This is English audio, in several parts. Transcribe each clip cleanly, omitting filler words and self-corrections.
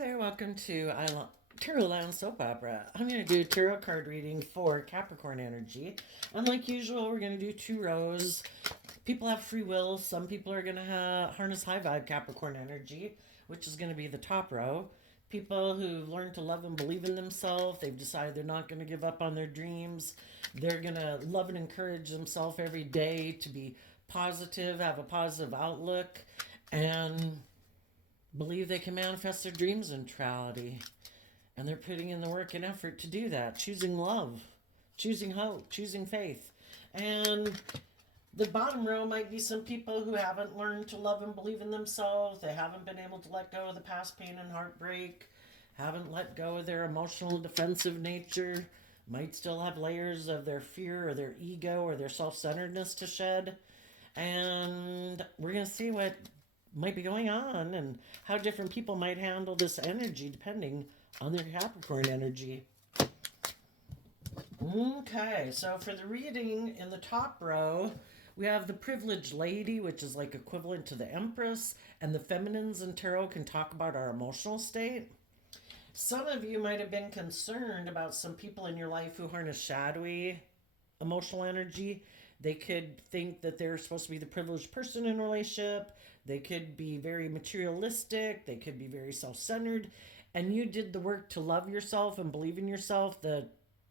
there, welcome to Tarot Lounge Soap Opera. I'm going to do a tarot card reading for Capricorn energy. And like usual, we're going to do two rows. People have free will. Some people are going to harness high vibe Capricorn energy, which is going to be the top row. People who've learned to love and believe in themselves. They've decided they're not going to give up on their dreams. They're going to love and encourage themselves every day to be positive, have a positive outlook, and believe they can manifest their dreams into reality. And they're putting in the work and effort to do that, choosing love, choosing hope, choosing faith. And the bottom row might be some people who haven't learned to love and believe in themselves. They haven't been able to let go of the past pain and heartbreak, haven't let go of their emotional defensive nature, might still have layers of their fear or their ego or their self-centeredness to shed. And we're going to see what might be going on and how different people might handle this energy depending on their Capricorn energy. Okay, so for the reading in the top row, we have the privileged lady, which is like equivalent to the empress, and the feminines in tarot can talk about our emotional state. Some of you might have been concerned about some people in your life who harness shadowy emotional energy. They could think that they're supposed to be the privileged person in a relationship. They could be very materialistic. They could be very self-centered. And you did the work to love yourself and believe in yourself that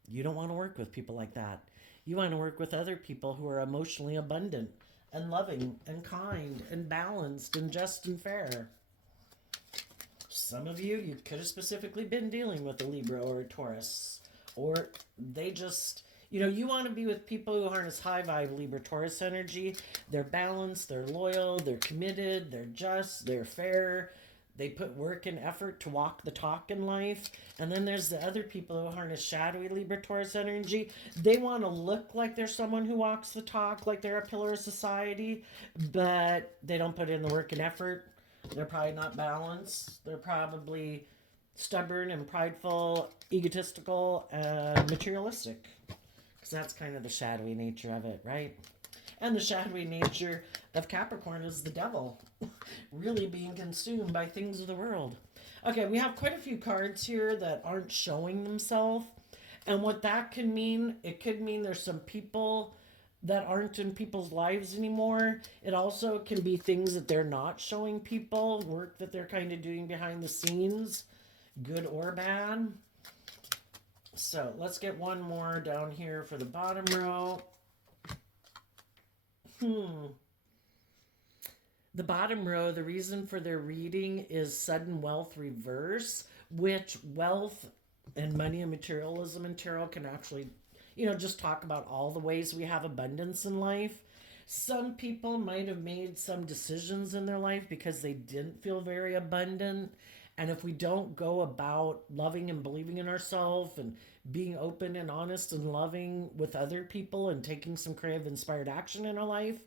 you don't want to work with people like that. You want to work with other people who are emotionally abundant and loving and kind and balanced and just and fair. Some of you could have specifically been dealing with a Libra or a Taurus, or they just, you want to be with people who harness high vibe Libra Taurus energy. They're balanced, they're loyal, they're committed, they're just, they're fair. They put work and effort to walk the talk in life. And then there's the other people who harness shadowy Libra Taurus energy. They want to look like they're someone who walks the talk, like they're a pillar of society, but they don't put in the work and effort. They're probably not balanced. They're probably stubborn and prideful, egotistical, and materialistic. Because that's kind of the shadowy nature of it, right? And the shadowy nature of Capricorn is the devil, really being consumed by things of the world. Okay, we have quite a few cards here that aren't showing themselves. And what that can mean, it could mean there's some people that aren't in people's lives anymore. It also can be things that they're not showing people, work that they're kind of doing behind the scenes, good or bad. So let's get one more down here for the bottom row. The bottom row, the reason for their reading is sudden wealth reverse, which wealth and money and materialism in tarot can actually, just talk about all the ways we have abundance in life. Some people might have made some decisions in their life because they didn't feel very abundant. And if we don't go about loving and believing in ourselves and being open and honest and loving with other people and taking some creative inspired action in our life,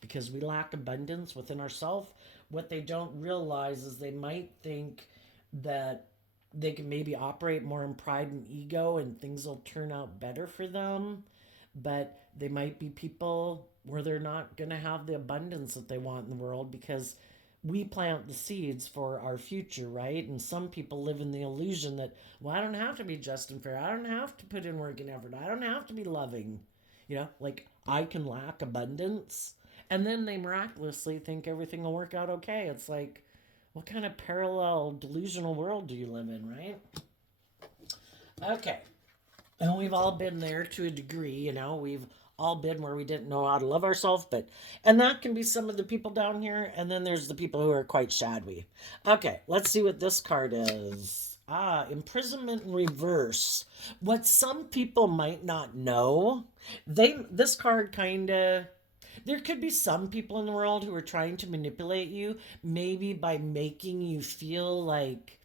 because we lack abundance within ourselves, what they don't realize is they might think that they can maybe operate more in pride and ego and things will turn out better for them. But they might be people where they're not going to have the abundance that they want in the world because we plant the seeds for our future, right? And some people live in the illusion that, well, I don't have to be just and fair. I don't have to put in work and effort. I don't have to be loving. Like I can lack abundance. And then they miraculously think everything will work out okay. It's like, what kind of parallel delusional world do you live in, right? Okay. And we've all been there to a degree, we've all been where we didn't know how to love ourselves, and that can be some of the people down here, and then there's the people who are quite shadowy. Okay, let's see what this card is. Imprisonment in reverse. What some people might not know, this card kind of, there could be some people in the world who are trying to manipulate you, maybe by making you feel like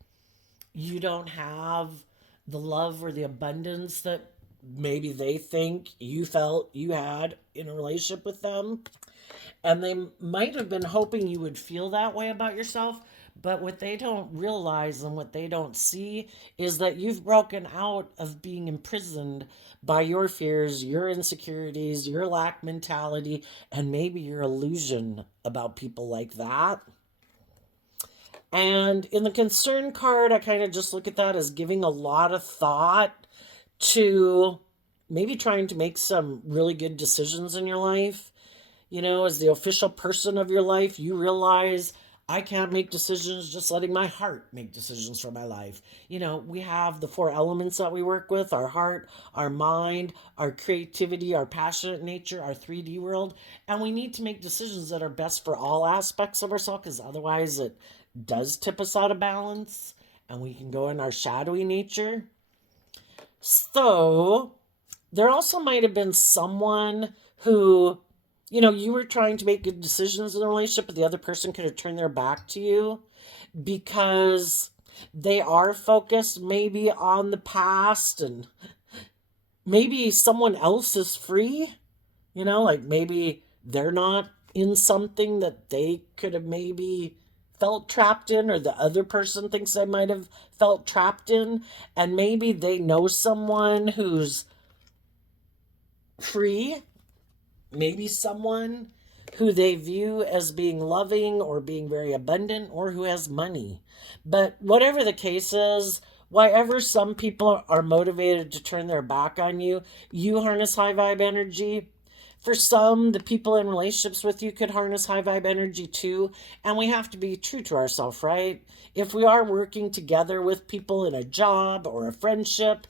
you don't have the love or the abundance that maybe they think you felt you had in a relationship with them. And they might have been hoping you would feel that way about yourself. But what they don't realize and what they don't see is that you've broken out of being imprisoned by your fears, your insecurities, your lack mentality, and maybe your illusion about people like that. And in the concern card, I kind of just look at that as giving a lot of thought to maybe trying to make some really good decisions in your life. As the official person of your life, you realize I can't make decisions, just letting my heart make decisions for my life. We have the four elements that we work with: our heart, our mind, our creativity, our passionate nature, our 3D world. And we need to make decisions that are best for all aspects of ourselves, because otherwise it does tip us out of balance and we can go in our shadowy nature. So there also might have been someone who, you were trying to make good decisions in a relationship, but the other person could have turned their back to you because they are focused maybe on the past, and maybe someone else is free, like maybe they're not in something that they could have maybe felt trapped in, or the other person thinks they might have felt trapped in, and maybe they know someone who's free, maybe someone who they view as being loving or being very abundant, or who has money. But whatever the case is, why ever some people are motivated to turn their back on you, you harness high vibe energy. For some, the people in relationships with you could harness high vibe energy too. And we have to be true to ourselves, right? If we are working together with people in a job or a friendship,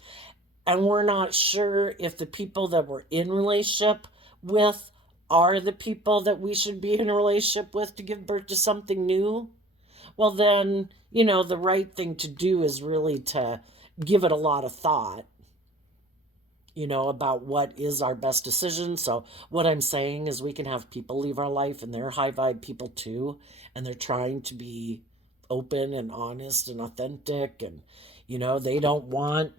and we're not sure if the people that we're in relationship with are the people that we should be in a relationship with to give birth to something new, well then, the right thing to do is really to give it a lot of thought, about what is our best decision. So what I'm saying is we can have people leave our life and they're high vibe people too, and they're trying to be open and honest and authentic, and they don't want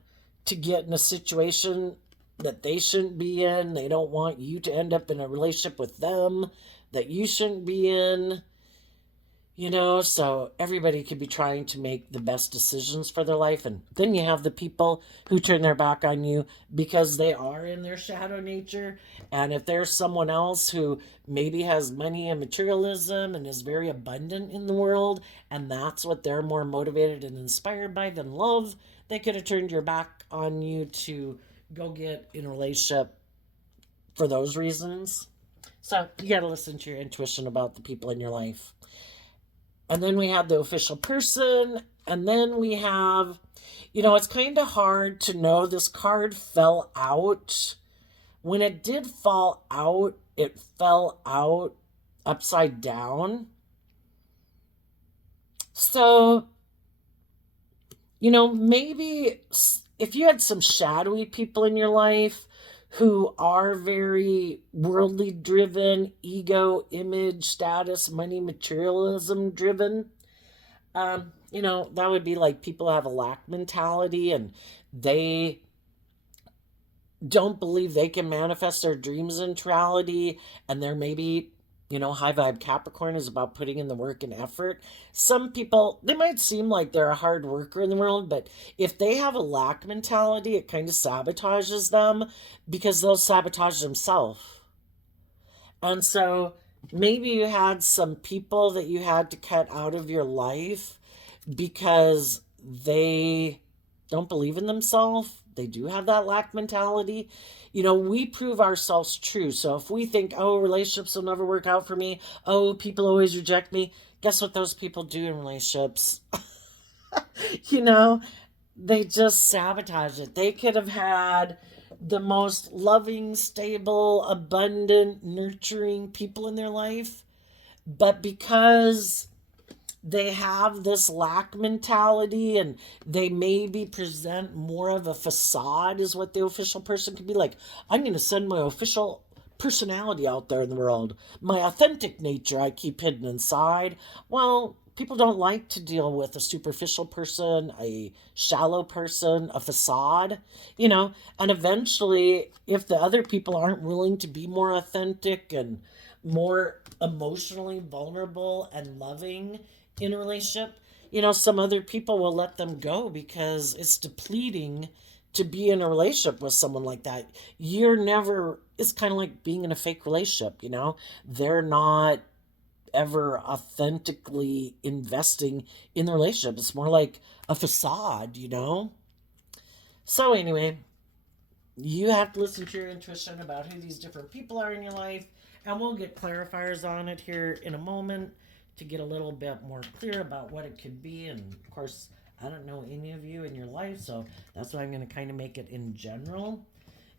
to get in a situation that they shouldn't be in. They don't want you to end up in a relationship with them that you shouldn't be in. So everybody could be trying to make the best decisions for their life. And then you have the people who turn their back on you because they are in their shadow nature. And if there's someone else who maybe has money and materialism and is very abundant in the world, and that's what they're more motivated and inspired by than love, they could have turned your back on you to go get in a relationship for those reasons. So you got to listen to your intuition about the people in your life. And then we have the official person. And then we have, it's kind of hard to know. This card fell out. When it did fall out, it fell out upside down. So, maybe if you had some shadowy people in your life who are very worldly driven, ego, image, status, money, materialism driven, that would be like people have a lack mentality, and they don't believe they can manifest their dreams into reality, and they're maybe, high vibe Capricorn is about putting in the work and effort. Some people, they might seem like they're a hard worker in the world, but if they have a lack mentality, it kind of sabotages them because they'll sabotage themselves. And so maybe you had some people that you had to cut out of your life because they don't believe in themselves. They do have that lack mentality. We prove ourselves true. So if we think, oh, relationships will never work out for me, oh, people always reject me, guess what those people do in relationships? They just sabotage it. They could have had the most loving, stable, abundant, nurturing people in their life, but because they have this lack mentality and they maybe present more of a facade, is what the official person could be like. I'm going to send my official personality out there in the world. My authentic nature I keep hidden inside. Well, people don't like to deal with a superficial person, a shallow person, a facade, and eventually if the other people aren't willing to be more authentic and more emotionally vulnerable and loving in a relationship, some other people will let them go because it's depleting to be in a relationship with someone like that. It's kind of like being in a fake relationship, they're not ever authentically investing in the relationship. It's more like a facade, you know? So, anyway, you have to listen to your intuition about who these different people are in your life, and we'll get clarifiers on it here in a moment to get a little bit more clear about what it could be. And of course, I don't know any of you in your life, so that's why I'm going to kind of make it in general,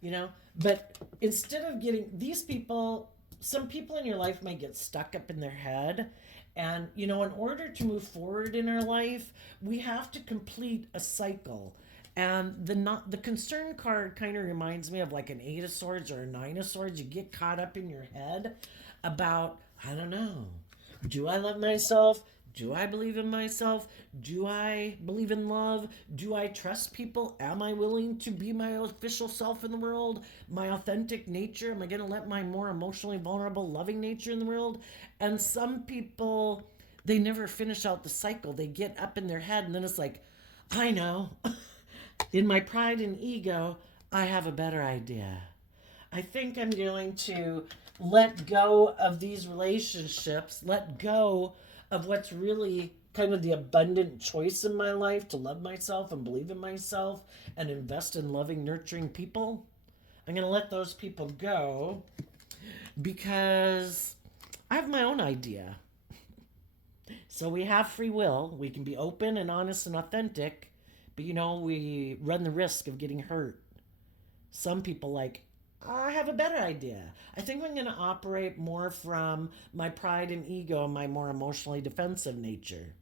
you know. But instead of getting these people, some people in your life might get stuck up in their head. And, you know, in order to move forward in our life, we have to complete a cycle. And the concern card kind of reminds me of like an 8 of Swords or a 9 of Swords. You get caught up in your head about, I don't know, do I love myself? Do I believe in myself? Do I believe in love? Do I trust people? Am I willing to be my official self in the world? My authentic nature? Am I going to let my more emotionally vulnerable, loving nature in the world? And some people, they never finish out the cycle. They get up in their head and then it's like, I know. In my pride and ego, I have a better idea. I think I'm going to let go of these relationships, let go of what's really kind of the abundant choice in my life to love myself and believe in myself and invest in loving, nurturing people. I'm going to let those people go because I have my own idea. So we have free will. We can be open and honest and authentic, but you know, we run the risk of getting hurt. Some people like, I have a better idea. I think I'm going to operate more from my pride and ego and my more emotionally defensive nature.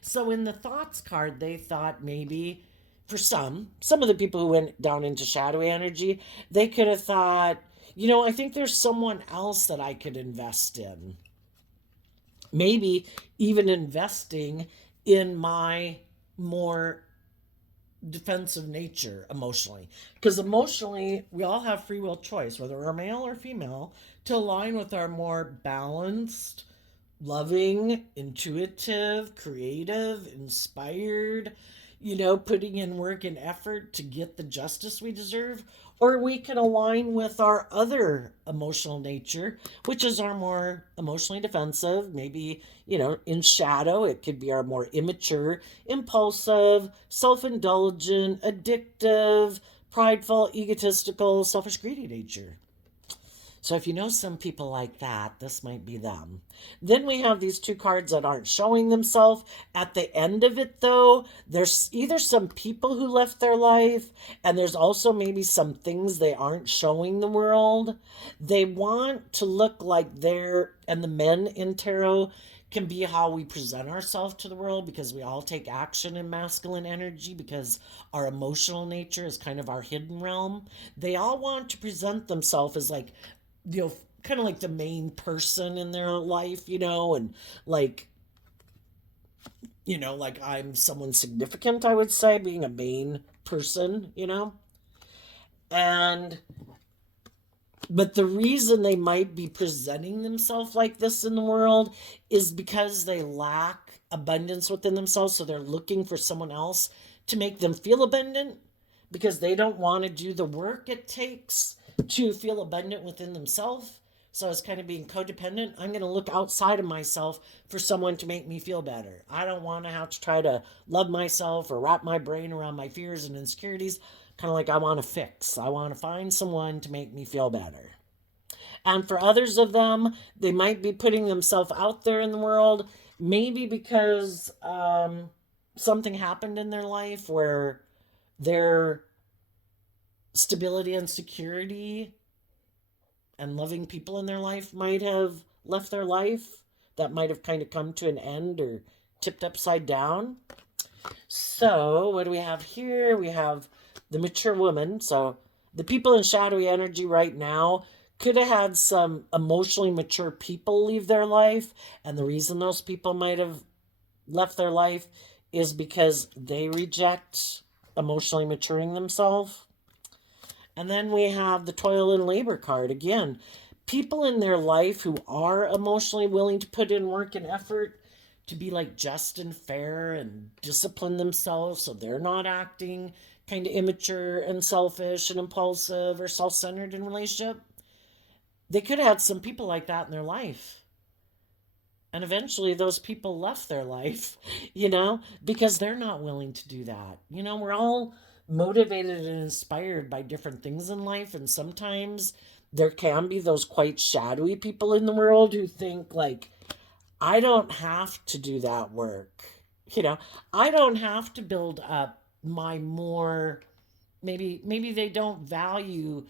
So in the thoughts card, they thought maybe for some of the people who went down into shadowy energy, they could have thought, you know, I think there's someone else that I could invest in. Maybe even investing in my more defensive nature emotionally. Because emotionally, we all have free will choice, whether we're male or female, to align with our more balanced, loving, intuitive, creative, inspired, you know, putting in work and effort to get the justice we deserve. Or we can align with our other emotional nature, which is our more emotionally defensive, maybe, you know, in shadow. It could be our more immature, impulsive, self indulgent, addictive, prideful, egotistical, selfish, greedy nature. So if you know some people like that, this might be them. Then we have these two cards that aren't showing themselves. At the end of it, though, there's either some people who left their life, and there's also maybe some things they aren't showing the world. They want to look like they're, and the men in tarot can be how we present ourselves to the world, because we all take action in masculine energy because our emotional nature is kind of our hidden realm. They all want to present themselves as like, you know, kind of like the main person in their life, you know, and like, you know, like I'm someone significant, I would say, being a main person, you know. And but the reason they might be presenting themselves like this in the world is because they lack abundance within themselves, so they're looking for someone else to make them feel abundant, because they don't want to do the work it takes to feel abundant within themselves. So it's kind of being codependent. I'm going to look outside of myself for someone to make me feel better. I don't want to have to try to love myself or wrap my brain around my fears and insecurities. Kind of like I want to fix. I want to find someone to make me feel better. And for others of them, they might be putting themselves out there in the world, maybe because something happened in their life where their stability and security and loving people in their life might have left their life. That might have kind of come to an end or tipped upside down. So, what do we have here? We have the mature woman. So, the people in shadowy energy right now could have had some emotionally mature people leave their life. And the reason those people might have left their life is because they reject emotionally maturing themselves. And then we have the toil and labor card. Again, people in their life who are emotionally willing to put in work and effort to be like just and fair and discipline themselves so they're not acting kind of immature and selfish and impulsive or self-centered in relationship. They could have had some people like that in their life. And eventually those people left their life, because they're not willing to do that. We're all motivated and inspired by different things in life. And sometimes there can be those quite shadowy people in the world who think, like, I don't have to do that work. You know, I don't have to build up my more, maybe they don't value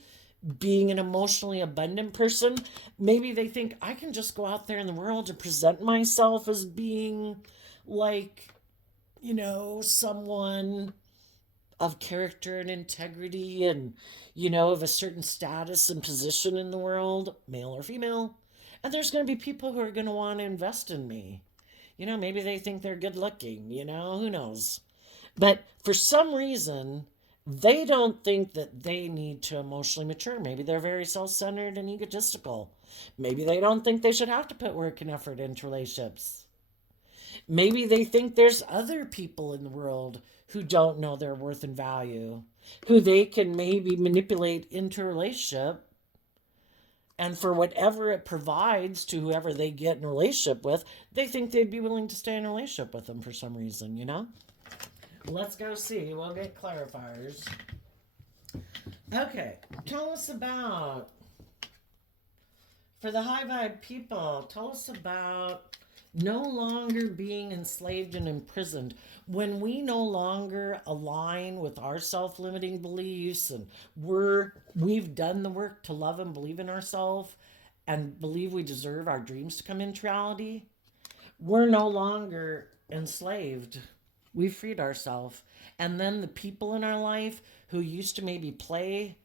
being an emotionally abundant person. Maybe they think I can just go out there in the world and present myself as being like, someone of character and integrity and, of a certain status and position in the world, male or female. And there's going to be people who are going to want to invest in me. Maybe they think they're good looking, who knows? But for some reason, they don't think that they need to emotionally mature. Maybe they're very self centered and egotistical. Maybe they don't think they should have to put work and effort into relationships. Maybe they think there's other people in the world who don't know their worth and value, who they can maybe manipulate into a relationship. And for whatever it provides to whoever they get in a relationship with, they think they'd be willing to stay in a relationship with them for some reason. Let's go see. We'll get clarifiers. Okay, tell us about, for the high vibe people, tell us about no longer being enslaved and imprisoned. When we no longer align with our self-limiting beliefs and we've done the work to love and believe in ourselves and believe we deserve our dreams to come into reality, we're no longer enslaved. We've freed ourselves. And then the people in our life who used to maybe play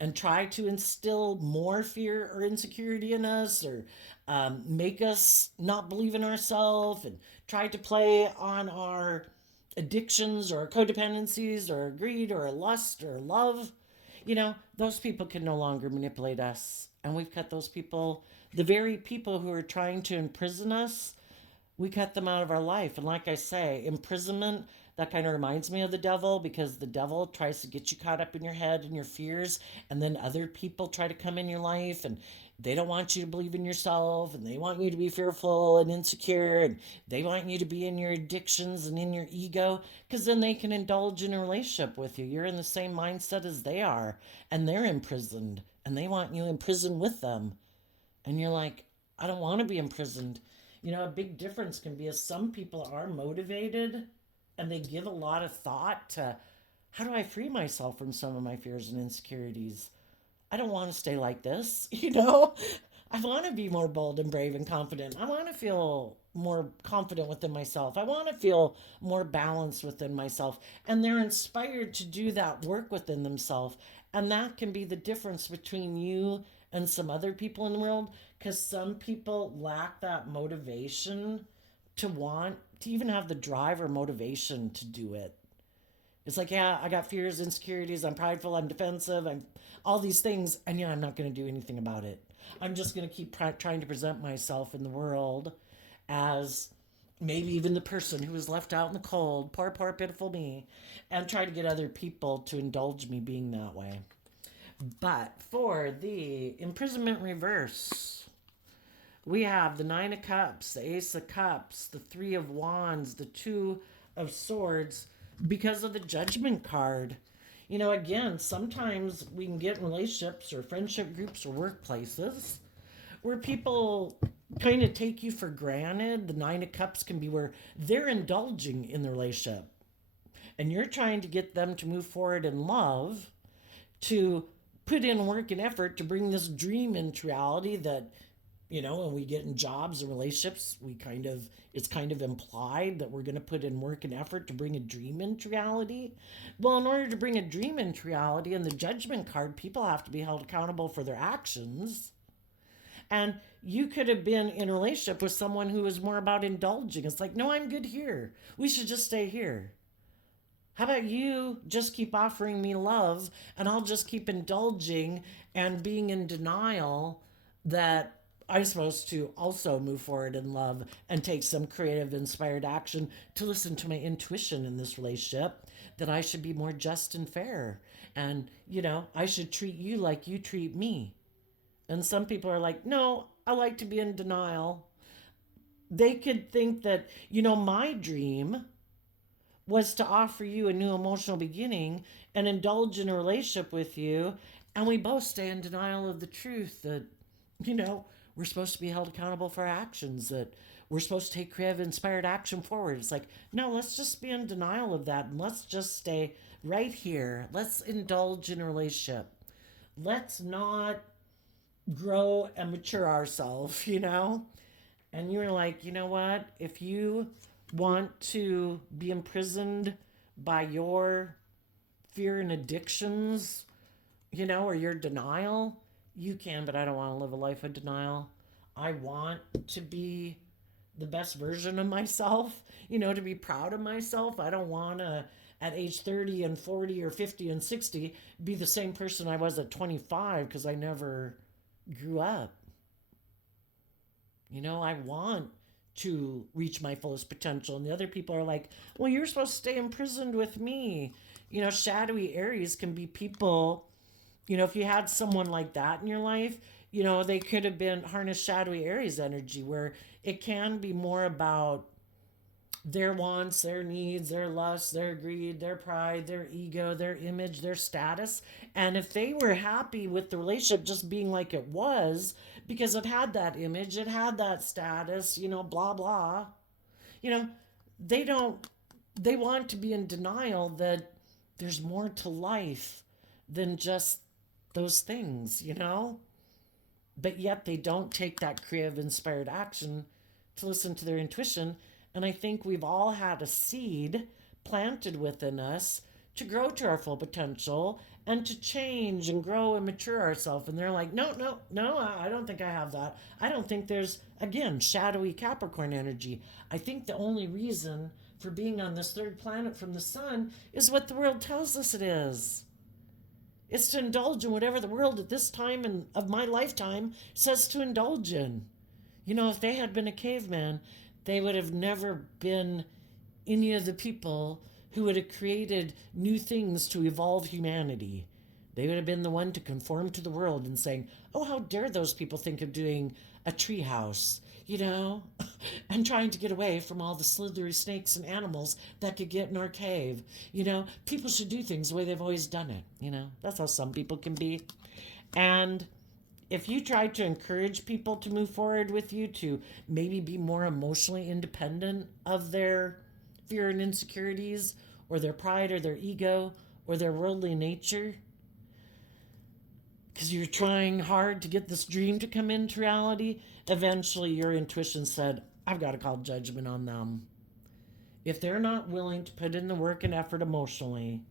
and try to instill more fear or insecurity in us, or make us not believe in ourselves, and try to play on our addictions or codependencies or greed or lust or love, those people can no longer manipulate us. And we've cut those people, the very people who are trying to imprison us, we cut them out of our life. And like I say, imprisonment, that kind of reminds me of the devil, because the devil tries to get you caught up in your head and your fears, and then other people try to come in your life and they don't want you to believe in yourself, and they want you to be fearful and insecure, and they want you to be in your addictions and in your ego, because then they can indulge in a relationship with you. You're in the same mindset as they are, and they're imprisoned, and they want you imprisoned with them. And you're like, I don't want to be imprisoned. A big difference can be is some people are motivated and they give a lot of thought to, how do I free myself from some of my fears and insecurities? I don't want to stay like this, I want to be more bold and brave and confident. I want to feel more confident within myself. I want to feel more balanced within myself. And they're inspired to do that work within themselves. And that can be the difference between you and some other people in the world, because some people lack that motivation to want to even have the drive or motivation to do it. It's like, yeah, I got fears, insecurities, I'm prideful, I'm defensive, I'm all these things, and yeah, I'm not going to do anything about it. I'm just going to keep trying to present myself in the world as maybe even the person who was left out in the cold, poor, poor, pitiful me, and try to get other people to indulge me being that way. But for the imprisonment reverse, we have the Nine of Cups, the Ace of Cups, the Three of Wands, the Two of Swords, because of the Judgment card. Again, sometimes we can get in relationships or friendship groups or workplaces where people kind of take you for granted. The Nine of Cups can be where they're indulging in the relationship and you're trying to get them to move forward in love, to put in work and effort to bring this dream into reality that, when we get in jobs and relationships, it's kind of implied that we're going to put in work and effort to bring a dream into reality. Well, in order to bring a dream into reality, in the Judgment card, people have to be held accountable for their actions. And you could have been in a relationship with someone who was more about indulging. It's like, no, I'm good here. We should just stay here. How about you just keep offering me love and I'll just keep indulging and being in denial that I'm supposed to also move forward in love and take some creative, inspired action to listen to my intuition in this relationship, that I should be more just and fair. And, I should treat you like you treat me. And some people are like, no, I like to be in denial. They could think that, my dream was to offer you a new emotional beginning and indulge in a relationship with you. And we both stay in denial of the truth that, we're supposed to be held accountable for our actions, that we're supposed to take creative, inspired action forward. It's like, no, let's just be in denial of that and let's just stay right here. Let's indulge in a relationship. Let's not grow and mature ourselves, And you're like, you know what? If you want to be imprisoned by your fear and addictions, or your denial, you can, but I don't want to live a life of denial. I want to be the best version of myself, to be proud of myself. I don't want to, at age 30 and 40 or 50 and 60, be the same person I was at 25 because I never grew up. I want to reach my fullest potential. And the other people are like, well, you're supposed to stay imprisoned with me. Shadowy Aries can be people, if you had someone like that in your life, they could have been harnessed shadowy Aries energy where it can be more about their wants, their needs, their lusts, their greed, their pride, their ego, their image, their status. And if they were happy with the relationship just being like it was, because it had that image, it had that status, blah, blah, you know, they don't, they want to be in denial that there's more to life than just those things. But yet they don't take that creative, inspired action to listen to their intuition. And I think we've all had a seed planted within us to grow to our full potential and to change and grow and mature ourselves. And they're like, no, no, no, I don't think I have that. I don't think there's, again, shadowy Capricorn energy. I think the only reason for being on this third planet from the sun is what the world tells us it is. It's to indulge in whatever the world at this time of my lifetime says to indulge in. If they had been a caveman, they would have never been any of the people who would have created new things to evolve humanity. They would have been the one to conform to the world and saying, oh, how dare those people think of doing a tree house, and trying to get away from all the slithery snakes and animals that could get in our cave. People should do things the way they've always done it. That's how some people can be. And if you try to encourage people to move forward with you, to maybe be more emotionally independent of their fear and insecurities, or their pride, or their ego, or their worldly nature, because you're trying hard to get this dream to come into reality, eventually your intuition said, I've got to call judgment on them. If they're not willing to put in the work and effort emotionally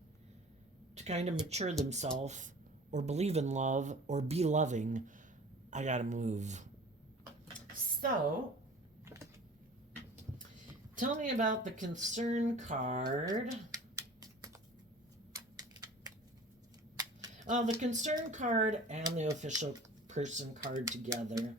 to kind of mature themselves, or believe in love, or be loving, I gotta move. So, tell me about the concern card. The concern card and the official person card together.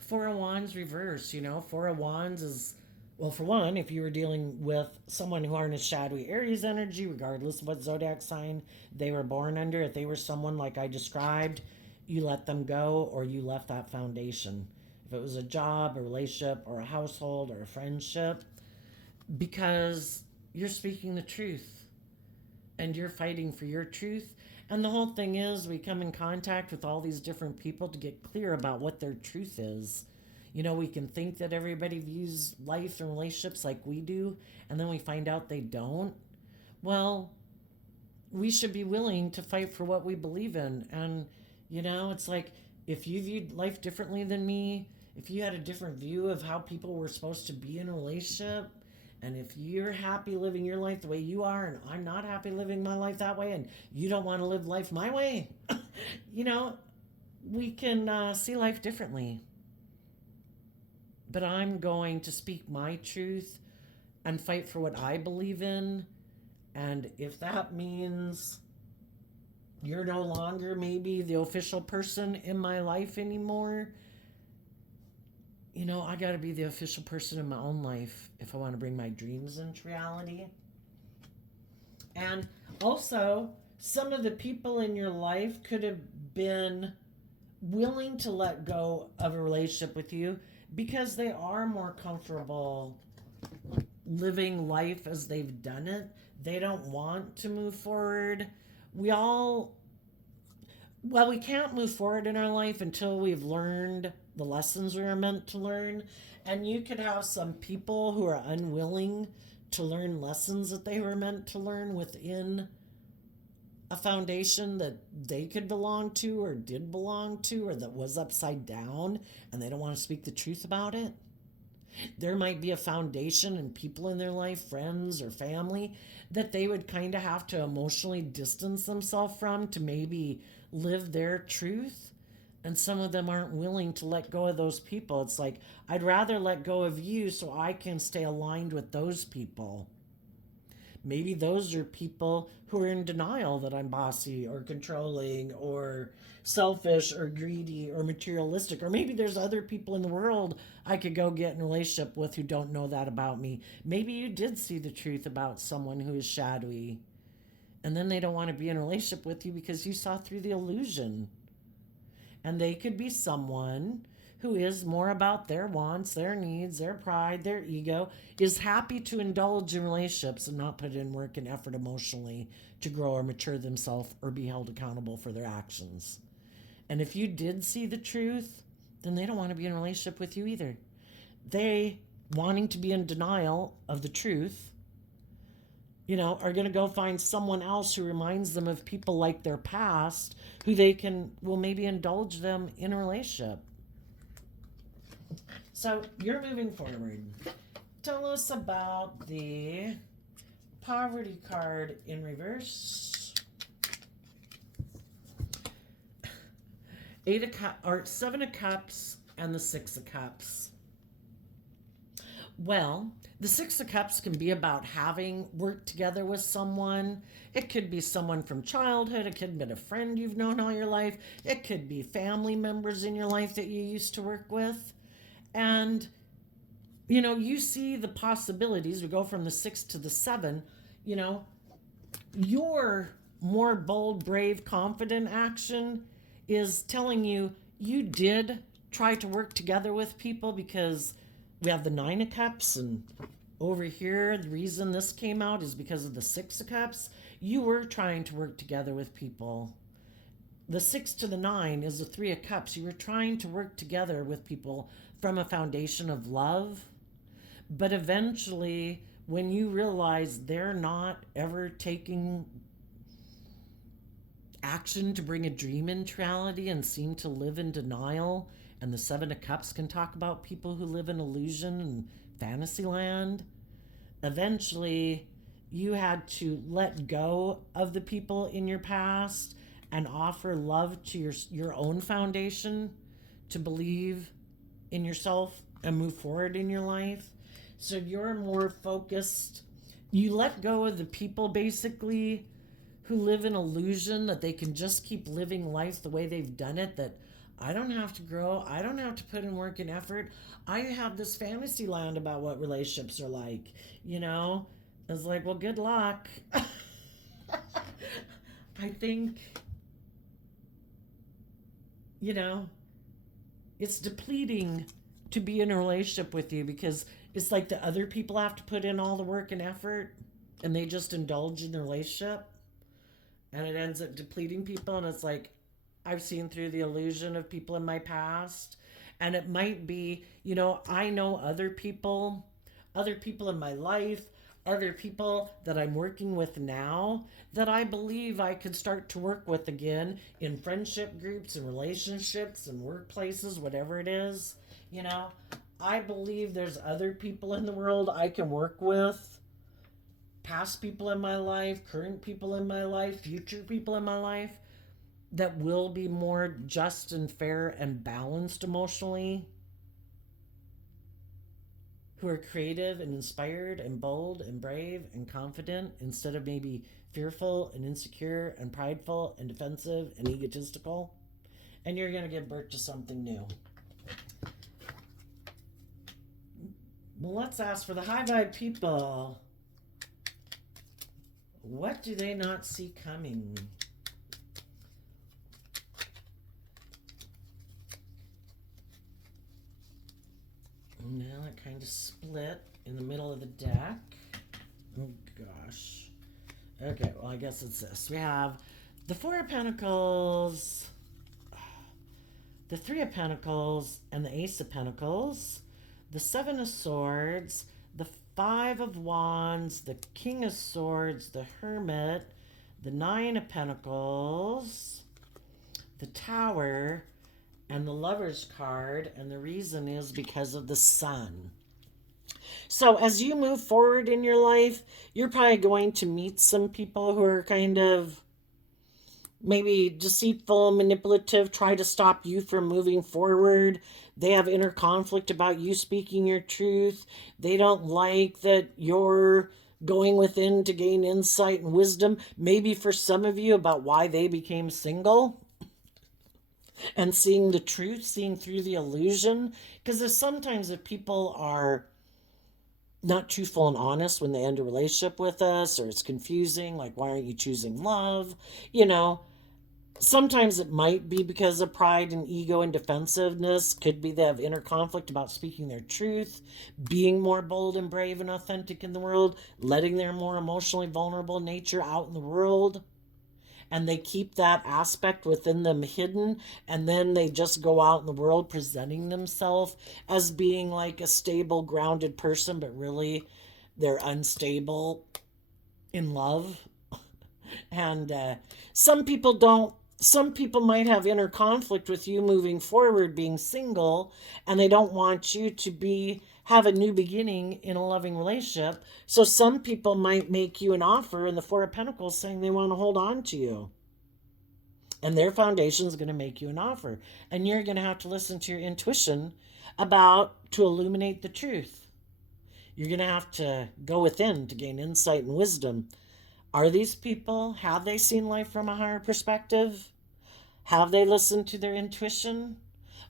Four of Wands reverse, Four of Wands is, well, for one, if you were dealing with someone who harnessed shadowy Aries energy, regardless of what zodiac sign they were born under, if they were someone like I described, you let them go or you left that foundation. If it was a job, a relationship, or a household, or a friendship, because you're speaking the truth and you're fighting for your truth. And the whole thing is, we come in contact with all these different people to get clear about what their truth is. We can think that everybody views life and relationships like we do, and then we find out they don't. Well, we should be willing to fight for what we believe in. And, it's like, if you viewed life differently than me, if you had a different view of how people were supposed to be in a relationship, and if you're happy living your life the way you are, and I'm not happy living my life that way, and you don't want to live life my way, we can see life differently. But I'm going to speak my truth and fight for what I believe in. And if that means you're no longer maybe the official person in my life anymore, I got to be the official person in my own life if I want to bring my dreams into reality. And also, some of the people in your life could have been willing to let go of a relationship with you because they are more comfortable living life as they've done it. They don't want to move forward. We all, well, we can't move forward in our life until we've learned the lessons we are meant to learn. And you could have some people who are unwilling to learn lessons that they were meant to learn within a foundation that they could belong to or did belong to or that was upside down, and they don't want to speak the truth about it. There might be a foundation and people in their life, friends or family, that they would kind of have to emotionally distance themselves from to maybe live their truth. And some of them aren't willing to let go of those people. It's like, I'd rather let go of you so I can stay aligned with those people. Maybe those are people who are in denial that I'm bossy or controlling or selfish or greedy or materialistic. Or maybe there's other people in the world I could go get in a relationship with who don't know that about me. Maybe you did see the truth about someone who is shadowy, and then they don't want to be in a relationship with you because you saw through the illusion. And they could be someone who is more about their wants, their needs, their pride, their ego, is happy to indulge in relationships and not put in work and effort emotionally to grow or mature themselves or be held accountable for their actions. And if you did see the truth, then they don't want to be in a relationship with you either. They, wanting to be in denial of the truth, are going to go find someone else who reminds them of people like their past who will maybe indulge them in a relationship. So you're moving forward. Tell us about the poverty card in reverse. 7 of Cups and the 6 of Cups. Well, the 6 of Cups can be about having worked together with someone. It could be someone from childhood. It could be a friend you've known all your life. It could be family members in your life that you used to work with. And, you see the possibilities. We go from the 6 to the 7. Your more bold, brave, confident action is telling you you did try to work together with people, because we have the 9 of Cups, and over here, the reason this came out is because of the 6 of Cups. You were trying to work together with people. The 6 to the 9 is the 3 of Cups. You were trying to work together with people from a foundation of love. But eventually, when you realize they're not ever taking action to bring a dream into reality and seem to live in denial, and the 7 of Cups can talk about people who live in illusion and fantasy land, eventually you had to let go of the people in your past and offer love to your own foundation to believe in yourself and move forward in your life. So you're more focused. You let go of the people basically who live in illusion that they can just keep living life the way they've done it, that I don't have to grow. I don't have to put in work and effort. I have this fantasy land about what relationships are like. It's like, well, good luck. I think, it's depleting to be in a relationship with you, because it's like the other people have to put in all the work and effort and they just indulge in the relationship, and it ends up depleting people. And it's like, I've seen through the illusion of people in my past. And it might be, I know other people in my life, other people that I'm working with now that I believe I could start to work with again in friendship groups and relationships and workplaces, whatever it is. I believe there's other people in the world I can work with, past people in my life, current people in my life, future people in my life, that will be more just and fair and balanced emotionally, who are creative and inspired and bold and brave and confident, instead of maybe fearful and insecure and prideful and defensive and egotistical. And you're going to give birth to something new. Well, let's ask for the high vibe people. What do they not see coming? Now it kind of split in the middle of the deck. Oh gosh. Okay, well I guess it's this. We have the Four of Pentacles, the Three of Pentacles, and the Ace of Pentacles, the Seven of Swords, the Five of Wands, the King of Swords, the Hermit, the Nine of Pentacles, the Tower, and the Lover's card. And the reason is because of the Sun. So as you move forward in your life, you're probably going to meet some people who are kind of maybe deceitful, manipulative, try to stop you from moving forward. They have inner conflict about you speaking your truth. They don't like that you're going within to gain insight and wisdom, maybe for some of you about why they became single, and seeing the truth, seeing through the illusion. Because there's sometimes if people are not truthful and honest when they end a relationship with us, or it's confusing, like, why aren't you choosing love? You know, sometimes it might be because of pride and ego and defensiveness. Could be they have inner conflict about speaking their truth, being more bold and brave and authentic in the world, letting their more emotionally vulnerable nature out in the world. And they keep that aspect within them hidden, and then they just go out in the world presenting themselves as being like a stable, grounded person, but really they're unstable in love. And some people might have inner conflict with you moving forward, being single, and they don't want you to have a new beginning in a loving relationship. So some people might make you an offer in the Four of Pentacles saying they want to hold on to you. And their foundation is going to make you an offer. And you're going to have to listen to your intuition to illuminate the truth. You're going to have to go within to gain insight and wisdom. Are these people, have they seen life from a higher perspective? Have they listened to their intuition?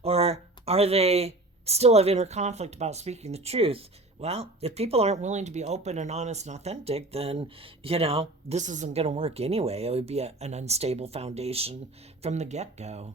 Or are they still have inner conflict about speaking the truth? Well, if people aren't willing to be open and honest and authentic, then, this isn't going to work anyway. It would be an unstable foundation from the get-go.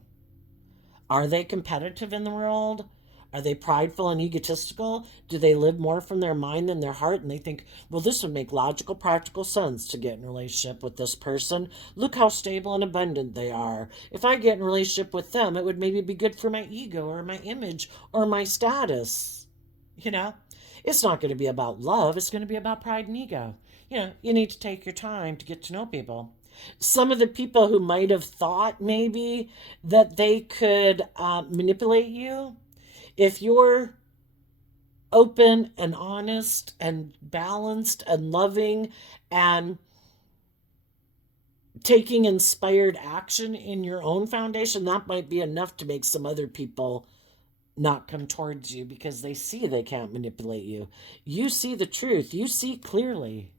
Are they competitive in the world? Are they prideful and egotistical? Do they live more from their mind than their heart? And they think, well, this would make logical, practical sense to get in a relationship with this person. Look how stable and abundant they are. If I get in a relationship with them, it would maybe be good for my ego or my image or my status. It's not going to be about love. It's going to be about pride and ego. You need to take your time to get to know people. Some of the people who might have thought maybe that they could manipulate you, if you're open and honest and balanced and loving and taking inspired action in your own foundation, that might be enough to make some other people not come towards you, because they see they can't manipulate you. You see the truth. You see clearly.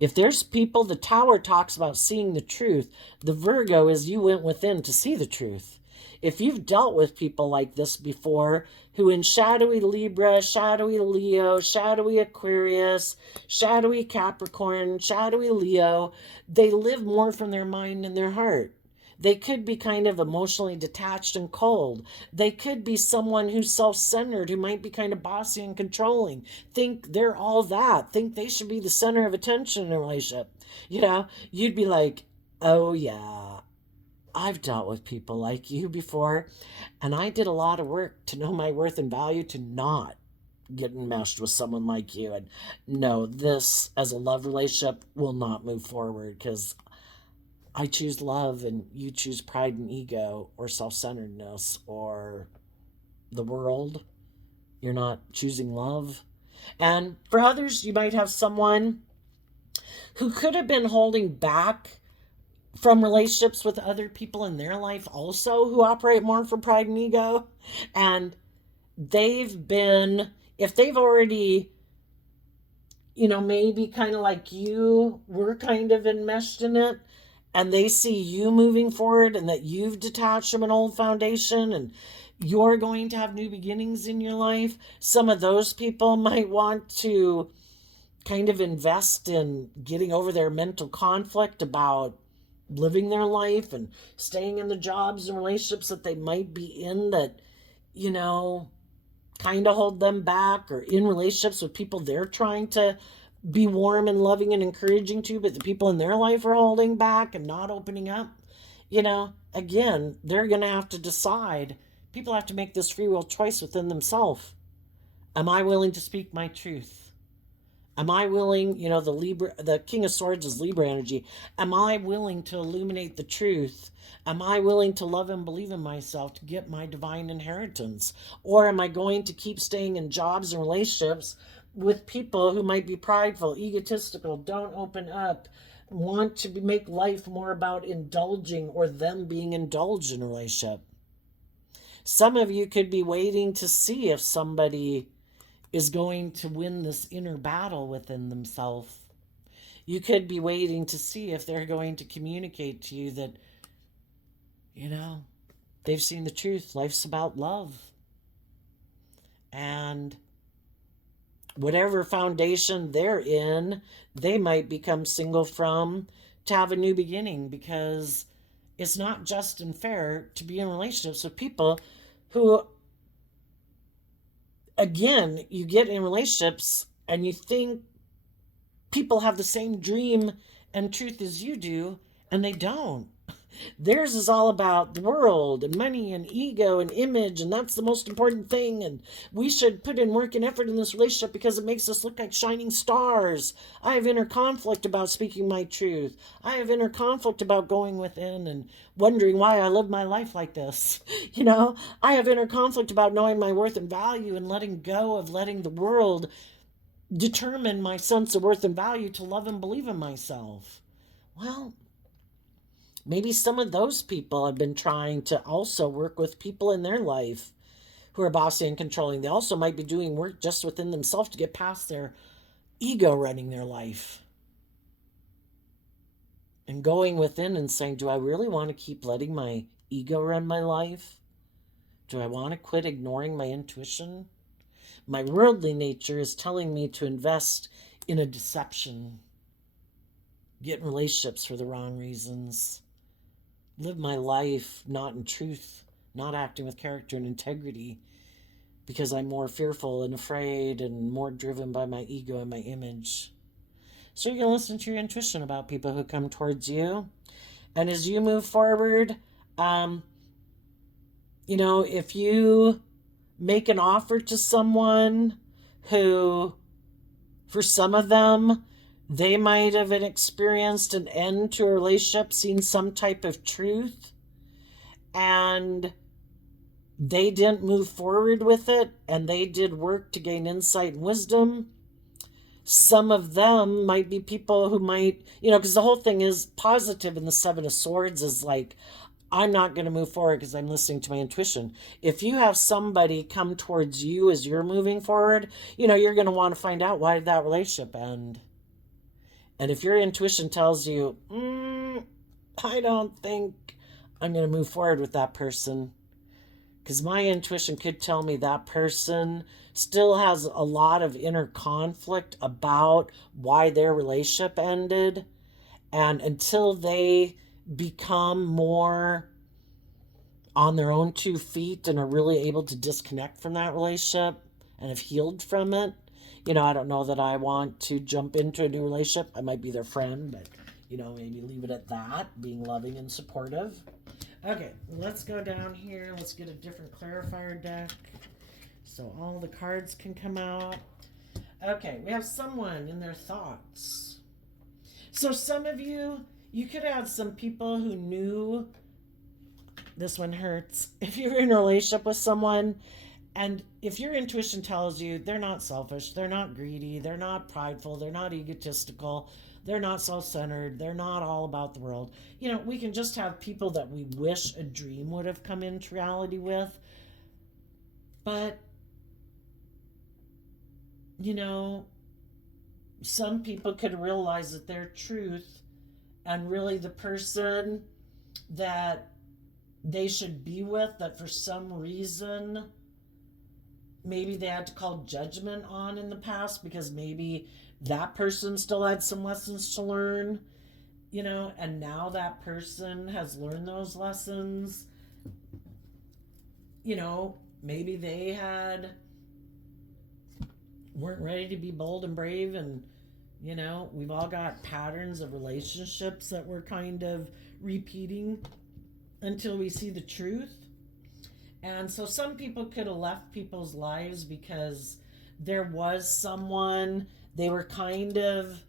If there's people, the Tower talks about seeing the truth. The Virgo is you went within to see the truth. If you've dealt with people like this before, who in shadowy Libra, shadowy Leo, shadowy Aquarius, shadowy Capricorn, shadowy Leo, they live more from their mind and their heart. They could be kind of emotionally detached and cold. They could be someone who's self-centered, who might be kind of bossy and controlling. Think they're all that. Think they should be the center of attention in a relationship. You'd be like, oh yeah, I've dealt with people like you before, and I did a lot of work to know my worth and value to not get enmeshed with someone like you. And no, this as a love relationship will not move forward, because I choose love and you choose pride and ego or self-centeredness or the world. You're not choosing love. And for others, you might have someone who could have been holding back from relationships with other people in their life also, who operate more from pride and ego. And if they've already, maybe kind of like you were kind of enmeshed in it, and they see you moving forward and that you've detached from an old foundation and you're going to have new beginnings in your life, some of those people might want to kind of invest in getting over their mental conflict about living their life and staying in the jobs and relationships that they might be in that, kind of hold them back, or in relationships with people they're trying to be warm and loving and encouraging to, but the people in their life are holding back and not opening up. Again, they're going to have to decide. People have to make this free will choice within themselves. Am I willing to speak my truth? Am I willing, the King of Swords is Libra energy. Am I willing to illuminate the truth? Am I willing to love and believe in myself to get my divine inheritance? Or am I going to keep staying in jobs and relationships with people who might be prideful, egotistical, don't open up, want to make life more about indulging or them being indulged in a relationship? Some of you could be waiting to see if somebody is going to win this inner battle within themselves. You could be waiting to see if they're going to communicate to you that, they've seen the truth. Life's about love. And whatever foundation they're in, they might become single from to have a new beginning, because it's not just and fair to be in relationships with people who, again, you get in relationships and you think people have the same dream and truth as you do, and they don't. Theirs is all about the world and money and ego and image, and that's the most important thing. And we should put in work and effort in this relationship because it makes us look like shining stars. I have inner conflict about speaking my truth. I have inner conflict about going within and wondering why I live my life like this. I have inner conflict about knowing my worth and value and letting go of letting the world determine my sense of worth and value to love and believe in myself. Well, maybe some of those people have been trying to also work with people in their life who are bossy and controlling. They also might be doing work just within themselves to get past their ego running their life. And going within and saying, do I really want to keep letting my ego run my life? Do I want to quit ignoring my intuition? My worldly nature is telling me to invest in a deception, get in relationships for the wrong reasons, live my life not in truth, not acting with character and integrity, because I'm more fearful and afraid and more driven by my ego and my image. So you're going to listen to your intuition about people who come towards you. And as you move forward, if you make an offer to someone who, for some of them, they might have experienced an end to a relationship, seen some type of truth, and they didn't move forward with it, and they did work to gain insight and wisdom. Some of them might be people who might, because the whole thing is positive in the Seven of Swords is like, I'm not going to move forward because I'm listening to my intuition. If you have somebody come towards you as you're moving forward, you're going to want to find out, why did that relationship end? And if your intuition tells you, I don't think I'm going to move forward with that person, because my intuition could tell me that person still has a lot of inner conflict about why their relationship ended. And until they become more on their own 2 feet and are really able to disconnect from that relationship and have healed from it, I don't know that I want to jump into a new relationship. I might be their friend, but, maybe leave it at that, being loving and supportive. Okay, let's go down here. Let's get a different clarifier deck so all the cards can come out. Okay, we have someone in their thoughts. So some of you could have some people who knew, this one hurts, if you're in a relationship with someone, and if your intuition tells you they're not selfish, they're not greedy, they're not prideful, they're not egotistical, they're not self-centered, they're not all about the world. We can just have people that we wish a dream would have come into reality with. But, some people could realize that their truth and really the person that they should be with, that for some reason maybe they had to call judgment on in the past, because maybe that person still had some lessons to learn, and now that person has learned those lessons. Maybe they had weren't ready to be bold and brave. And, we've all got patterns of relationships that we're kind of repeating until we see the truth. And so some people could have left people's lives because there was someone they were kind of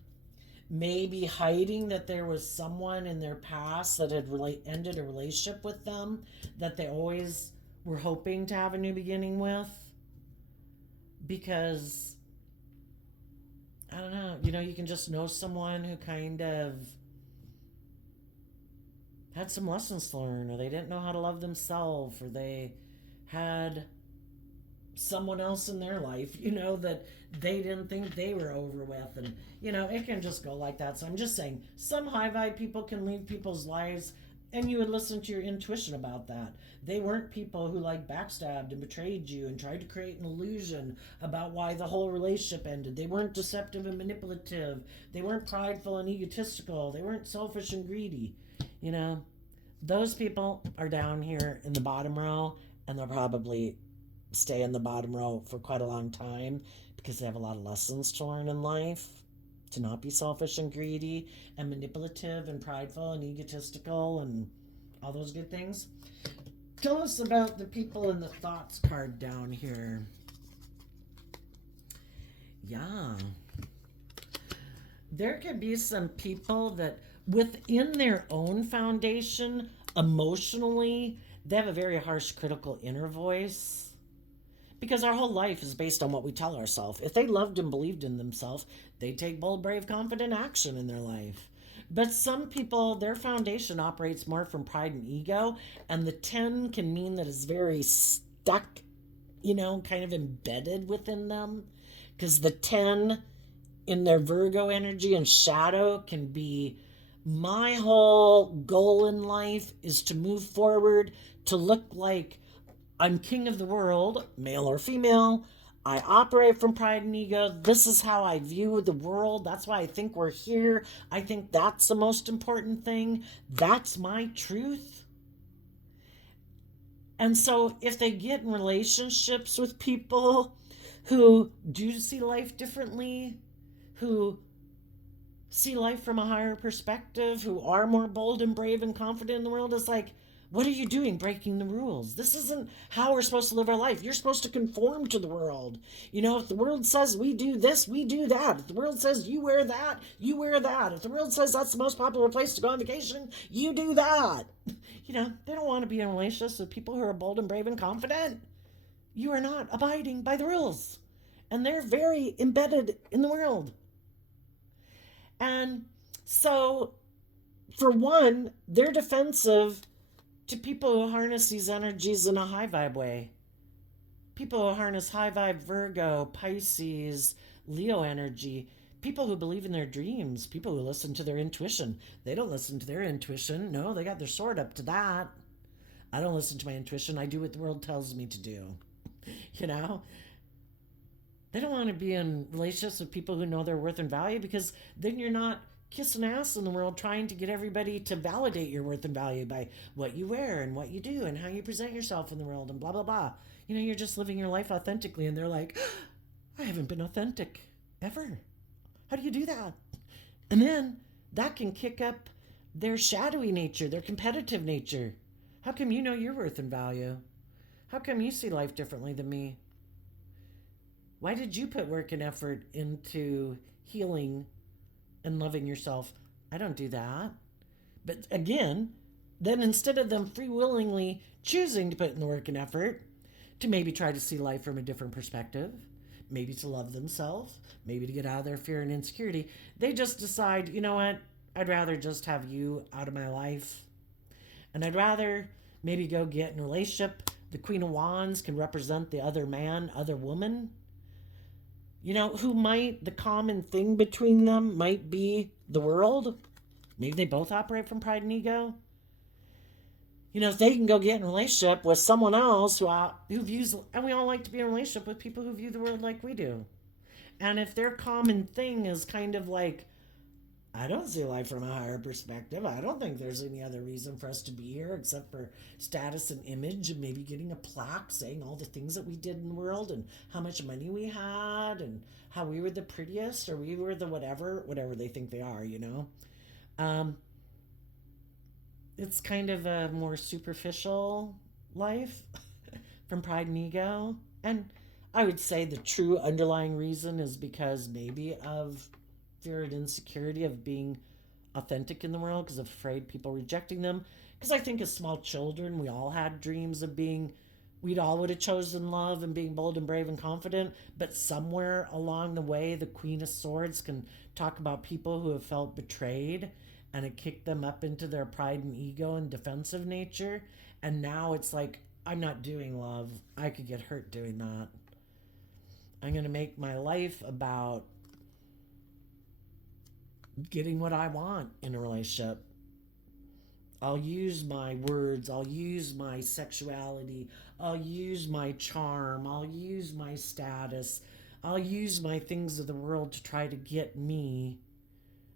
maybe hiding, that there was someone in their past that had ended a relationship with them that they always were hoping to have a new beginning with. Because, I don't know, you can just know someone who kind of had some lessons to learn, or they didn't know how to love themselves, or they had someone else in their life, that they didn't think they were over with. And, it can just go like that. So I'm just saying, some high vibe people can leave people's lives, and you would listen to your intuition about that. They weren't people who backstabbed and betrayed you and tried to create an illusion about why the whole relationship ended. They weren't deceptive and manipulative. They weren't prideful and egotistical. They weren't selfish and greedy. Those people are down here in the bottom row, and they'll probably stay in the bottom row for quite a long time because they have a lot of lessons to learn in life, to not be selfish and greedy and manipulative and prideful and egotistical and all those good things. Tell us about the people in the thoughts card down here. Yeah. There could be some people that within their own foundation, emotionally, they have a very harsh, critical inner voice. Because our whole life is based on what we tell ourselves. If they loved and believed in themselves, they'd take bold, brave, confident action in their life. But some people, their foundation operates more from pride and ego, and the 10 can mean that it's very stuck, kind of embedded within them. Because the 10 in their Virgo energy and shadow can be, my whole goal in life is to move forward, to look like I'm king of the world, male or female. I operate from pride and ego. This is how I view the world. That's why I think we're here. I think that's the most important thing. That's my truth. And so if they get in relationships with people who do see life differently, who see life from a higher perspective, who are more bold and brave and confident in the world, it's like, what are you doing breaking the rules? This isn't how we're supposed to live our life. You're supposed to conform to the world. If the world says we do this, we do that. If the world says you wear that, you wear that. If the world says that's the most popular place to go on vacation, you do that. They don't want to be in relationships with people who are bold and brave and confident. You are not abiding by the rules. And they're very embedded in the world. And so, for one, they're defensive to people who harness these energies in a high vibe way. People who harness high vibe Virgo, Pisces, Leo energy. People who believe in their dreams. People who listen to their intuition. They don't listen to their intuition. No, they got their sword up to that. I don't listen to my intuition. I do what the world tells me to do. They don't want to be in relationships with people who know their worth and value, because then you're not kissing ass in the world trying to get everybody to validate your worth and value by what you wear and what you do and how you present yourself in the world and blah, blah, blah. You're just living your life authentically, and they're like, I haven't been authentic ever. How do you do that? And then that can kick up their shadowy nature, their competitive nature. How come you know your worth and value? How come you see life differently than me? Why did you put work and effort into healing and loving yourself? I don't do that. But again, then instead of them free willingly choosing to put in the work and effort to maybe try to see life from a different perspective, maybe to love themselves, maybe to get out of their fear and insecurity, they just decide, you know what, I'd rather just have you out of my life. And I'd rather maybe go get in a relationship. The Queen of Wands can represent the other man, other woman. Who the common thing between them might be the world. Maybe they both operate from pride and ego. If they can go get in a relationship with someone else who views, and we all like to be in a relationship with people who view the world like we do. And if their common thing is kind of like, I don't see life from a higher perspective. I don't think there's any other reason for us to be here except for status and image and maybe getting a plaque saying all the things that we did in the world and how much money we had and how we were the prettiest or we were the whatever they think they are, you know? Um, it's kind of a more superficial life from pride and ego. And I would say the true underlying reason is because maybe of fear and insecurity of being authentic in the world because of afraid people rejecting them. Because I think as small children, we all had dreams of being, we'd all would have chosen love and being bold and brave and confident. But somewhere along the way, the Queen of Swords can talk about people who have felt betrayed and it kicked them up into their pride and ego and defensive nature. And now it's like, I'm not doing love. I could get hurt doing that. I'm going to make my life about getting what I want in a relationship. I'll use my words, I'll use my sexuality, I'll use my charm, I'll use my status, I'll use my things of the world to try to get me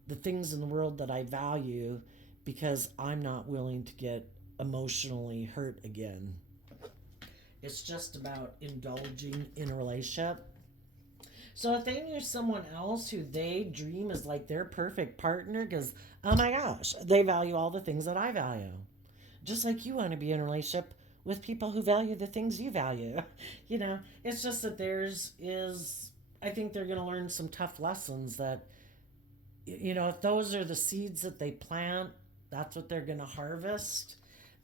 the things in the world that I value because I'm not willing to get emotionally hurt again. It's just about indulging in a relationship. So if they knew someone else who they dream is like their perfect partner, because, oh my gosh, they value all the things that I value. Just like you want to be in a relationship with people who value the things you value. You know, it's just that theirs is, I think they're going to learn some tough lessons that, you know, if those are the seeds that they plant, that's what they're going to harvest.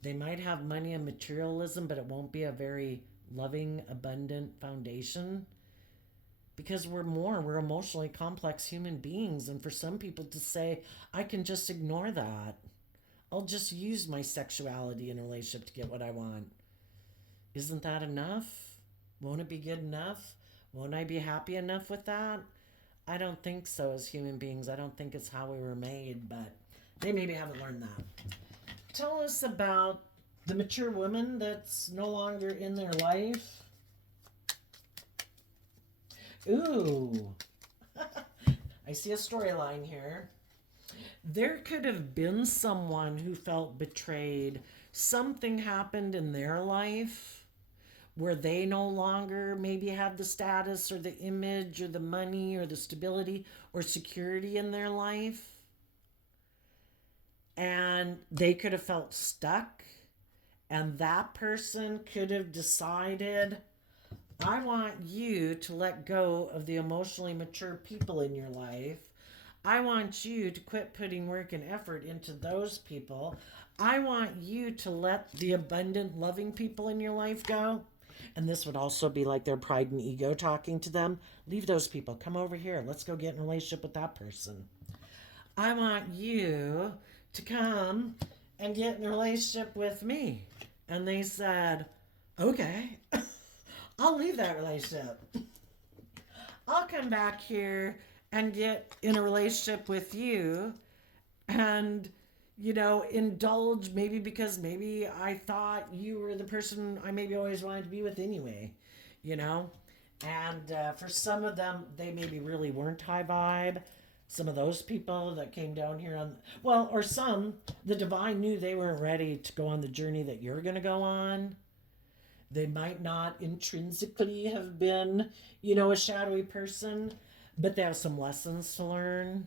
They might have money and materialism, but it won't be a very loving, abundant foundation because we're emotionally complex human beings. And for some people to say, I can just ignore that, I'll just use my sexuality in a relationship to get what I want. Isn't that enough? Won't it be good enough? Won't I be happy enough with that? I don't think so as human beings. I don't think it's how we were made, but they maybe haven't learned that. Tell us about the mature woman that's no longer in their life. Ooh, I see a storyline here. There could have been someone who felt betrayed. Something happened in their life where they no longer maybe have the status or the image or the money or the stability or security in their life. And they could have felt stuck. And that person could have decided, I want you to let go of the emotionally mature people in your life. I want you to quit putting work and effort into those people. I want you to let the abundant, loving people in your life go. And this would also be like their pride and ego talking to them. Leave those people. Come over here. Let's go get in a relationship with that person. I want you to come and get in a relationship with me. And they said, okay, I'll leave that relationship. I'll come back here and get in a relationship with you and, you know, indulge maybe because maybe I thought you were the person I maybe always wanted to be with anyway, you know? And for some of them, they maybe really weren't high vibe. Some of those people that came down here on, well, or some, the divine knew they weren't ready to go on the journey that you're going to go on. They might not intrinsically have been, you know, a shadowy person, but they have some lessons to learn.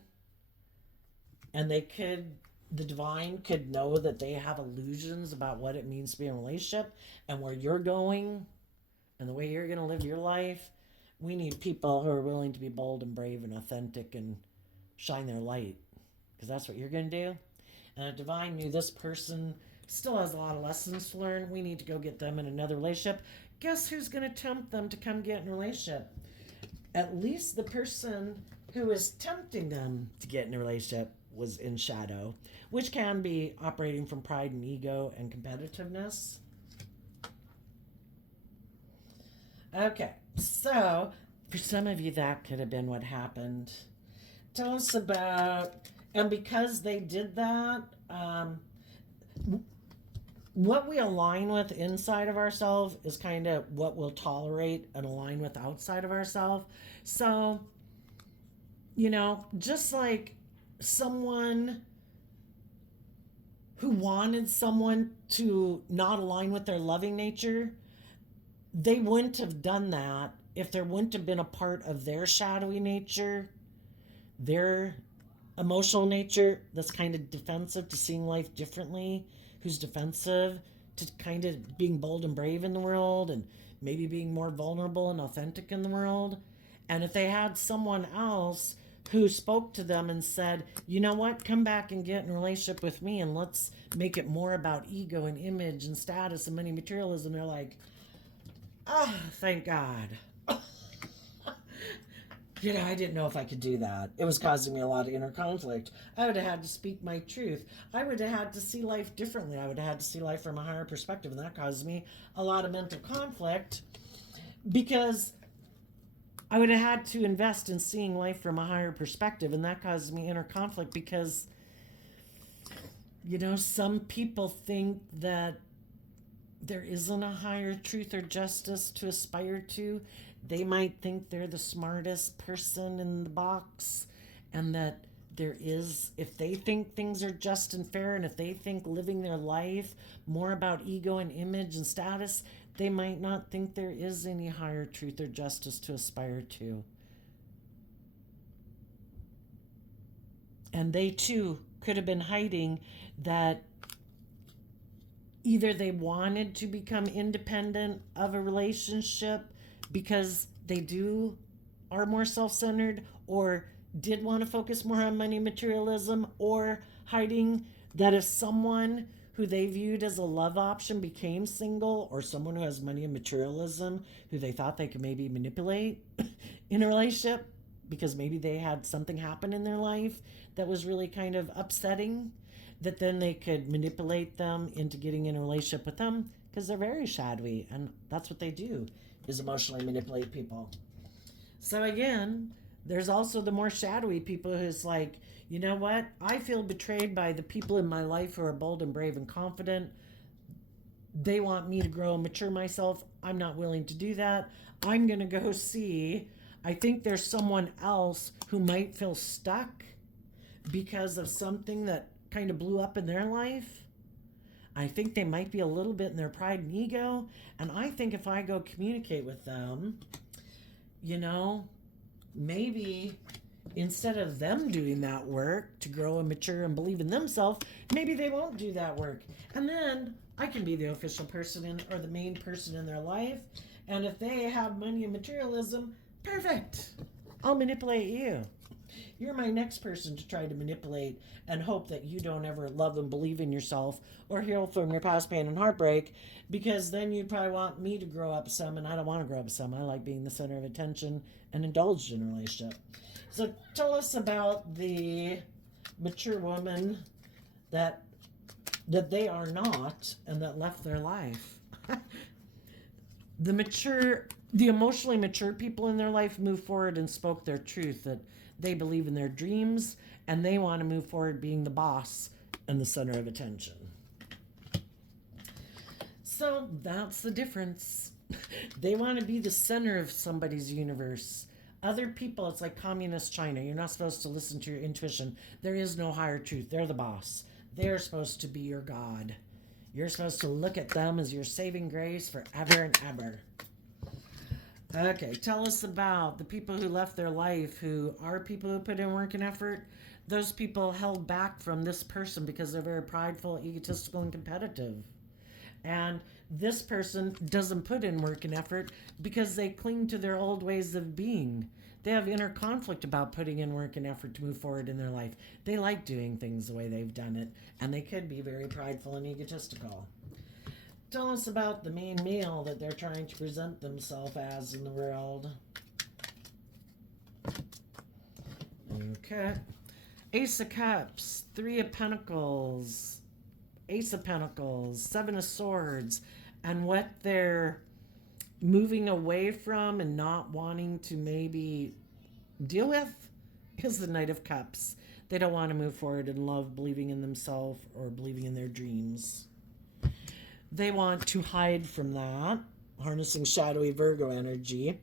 And they could, the divine could know that they have illusions about what it means to be in a relationship and where you're going and the way you're going to live your life. We need people who are willing to be bold and brave and authentic and shine their light, because that's what you're going to do. And if divine knew this person still has a lot of lessons to learn, we need to go get them in another relationship. Guess who's going to tempt them to come get in a relationship? At least the person who is tempting them to get in a relationship was in shadow, which can be operating from pride and ego and competitiveness. Okay, so for some of you, that could have been what happened. Tell us about, and because they did that, what we align with inside of ourselves is kind of what we'll tolerate and align with outside of ourselves. So, you know, just like someone who wanted someone to not align with their loving nature, they wouldn't have done that if there wouldn't have been a part of their shadowy nature, their emotional nature that's kind of defensive to seeing life differently, who's defensive to kind of being bold and brave in the world and maybe being more vulnerable and authentic in the world. And if they had someone else who spoke to them and said, you know what, come back and get in a relationship with me and let's make it more about ego and image and status and money materialism, they're like, oh, thank God. I didn't know if I could do that. It was causing me a lot of inner conflict. I would have had to speak my truth. I would have had to see life differently. I would have had to see life from a higher perspective, and that caused me a lot of mental conflict because I would have had to invest in seeing life from a higher perspective, and that caused me inner conflict because, some people think that there isn't a higher truth or justice to aspire to. They might think they're the smartest person in the box, and that there is, if they think things are just and fair, and if they think living their life more about ego and image and status, they might not think there is any higher truth or justice to aspire to. And they too could have been hiding that either they wanted to become independent of a relationship because they are more self-centered, or did want to focus more on money materialism, or hiding that if someone who they viewed as a love option became single, or someone who has money and materialism who they thought they could maybe manipulate in a relationship because maybe they had something happen in their life that was really kind of upsetting, that then they could manipulate them into getting in a relationship with them because they're very shadowy, and that's what they do, is emotionally manipulate people. So again, there's also the more shadowy people who's like, you know what? I feel betrayed by the people in my life who are bold and brave and confident. They want me to grow and mature myself. I'm not willing to do that. I'm going to go see. I think there's someone else who might feel stuck because of something that kind of blew up in their life. I think they might be a little bit in their pride and ego. And I think if I go communicate with them, maybe instead of them doing that work to grow and mature and believe in themselves, maybe they won't do that work. And then I can be the official person or the main person in their life. And if they have money and materialism, perfect. I'll manipulate you. You're my next person to try to manipulate and hope that you don't ever love and believe in yourself or heal from your past pain and heartbreak, because then you'd probably want me to grow up some, and I don't want to grow up some. I like being the center of attention and indulged in a relationship. So tell us about the mature woman that they are not and that left their life. The emotionally mature people in their life move forward and spoke their truth, that they believe in their dreams and they want to move forward being the boss and the center of attention. So that's the difference. They want to be the center of somebody's universe. Other people, it's like communist China. You're not supposed to listen to your intuition. There is no higher truth. They're the boss. They're supposed to be your God. You're supposed to look at them as your saving grace forever and ever. Okay, tell us about the people who left their life, who are people who put in work and effort. Those people held back from this person because they're very prideful, egotistical, and competitive. And this person doesn't put in work and effort because they cling to their old ways of being. They have inner conflict about putting in work and effort to move forward in their life. They like doing things the way they've done it, and they could be very prideful and egotistical. Tell us about the main male that they're trying to present themselves as in the world. Okay. Ace of Cups, Three of Pentacles, Ace of Pentacles, Seven of Swords, and what they're moving away from and not wanting to maybe deal with is the Knight of Cups. They don't want to move forward in love, believing in themselves or believing in their dreams. They want to hide from that, harnessing shadowy Virgo energy.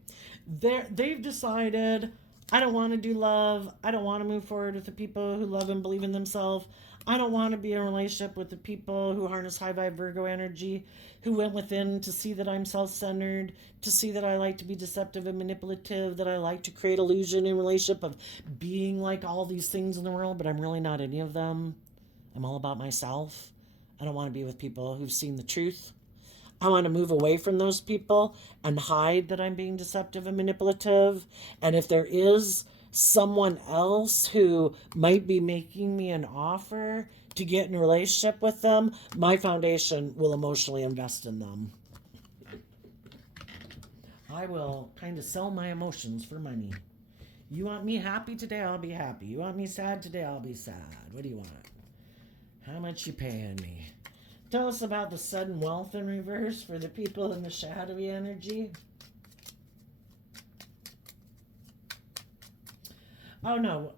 They've decided, I don't want to do love. I don't want to move forward with the people who love and believe in themselves. I don't want to be in a relationship with the people who harness high vibe Virgo energy, who went within to see that I'm self centered, to see that I like to be deceptive and manipulative, that I like to create illusion in relationship of being like all these things in the world, but I'm really not any of them. I'm all about myself. I don't want to be with people who've seen the truth. I want to move away from those people and hide that I'm being deceptive and manipulative. And if there is someone else who might be making me an offer to get in a relationship with them, my foundation will emotionally invest in them. I will kind of sell my emotions for money. You want me happy today? I'll be happy. You want me sad today? I'll be sad. What do you want? How much you paying me? Tell us about the sudden wealth in reverse for the people in the shadowy energy. Oh no,